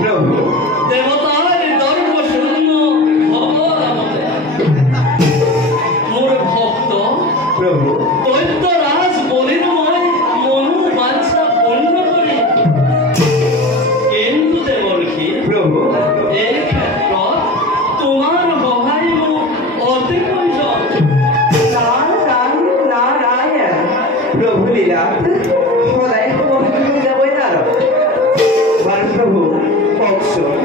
প্রভু দেবতার দর্প শূন্য মোর ভক্ত প্রভু দৈত্যরাজ বলিরময় মনু বাঞ্ছা পূর্ণ করে কিন্তু দেবর্ষী প্রভু এই ক্ষেত্র তোমার সহায় অতি প্রয়োজন। নারায়ণ নারায়ণ প্রভু লীলা সদায় হয়ে যাবই তার প্রভু কওকচোন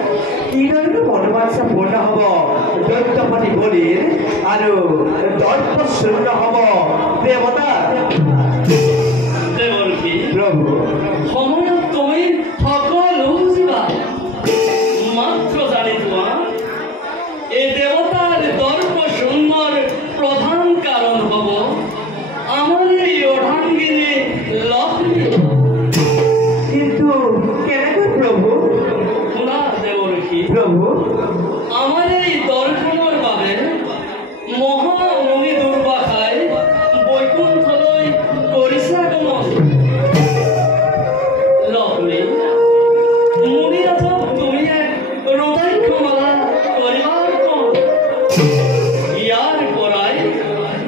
কিদৰে মনোবাঞ্ছা পূৰ্ণ হব দৈত্যপতি বলিৰ আৰু দৰ্প শূন্য হব দেৱতা দেবর্ষী প্রভু সময়ত তুমি সকলো বুজিবা মাত্ৰ জানি থোৱা এই দেৱতাৰ দৰ্প শূন্যৰ প্ৰধান কাৰণ হব আমাৰ এই অৰ্ধাংগিনী লক্ষ্মী। কিন্তু কেনেকৈ প্ৰভু শুনা দেবর্ষী প্রভু আমার এই দর্শনের বাবে মহামণি দুর্বাসায় বৈকুণ্ঠলৈ কৰিছে আগমন। লক্ষ্মী মুনিৰাজক তুমি এক ৰুদ্ৰাক্ষমালা কৰিবাৰ কোন ইয়াৰ পৰাই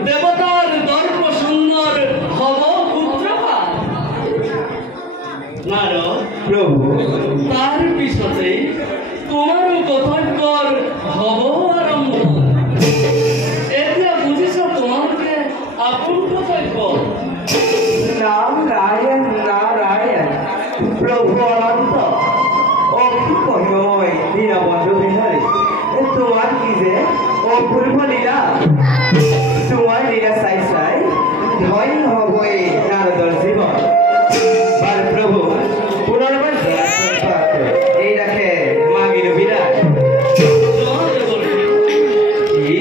দেৱতাৰ দৰ্প সুন্দৰ হব পুত্ৰপাত। নাৰদ প্রভু তার পিছতে তোমারও কর্তব্যর হব আরম্ভ। এতিয়া বুঝিছ তোমাকে আপন কর্তব্য। নারায়ণ নারায়ণ প্রভু অনন্ত ও কি কহিব মই দীনবন্ধু বিহারী তোমার কি যে অপূর্ব লীলা তোমার লীলা চাই চাই ধন্য হবই নারদর জীবন। বার প্রভু পুনর্বার এই রাখে মাগিল বিরাট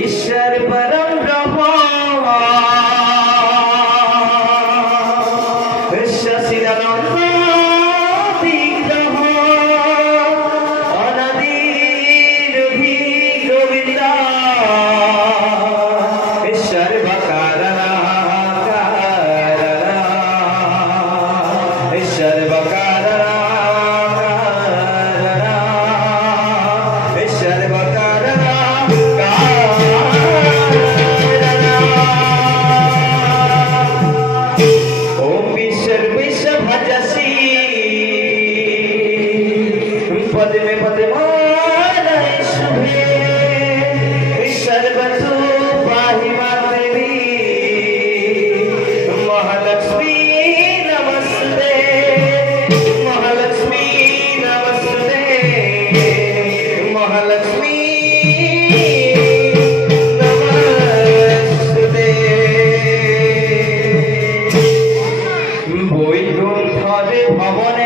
ঈশ্বর পরম ব্রহ্ম শশিদানন্দ বিগ্রহ অনাদির গোবিন্দ সর্বকারণ সর্বকারণ पद्मे पद्मालय शुभे सर्वतो पाहि मां देवी महालक्ष्मी नमस्ते महालक्ष्मी नमस्ते महालक्ष्मी नमस्ते বৈকুণ্ঠে ভবন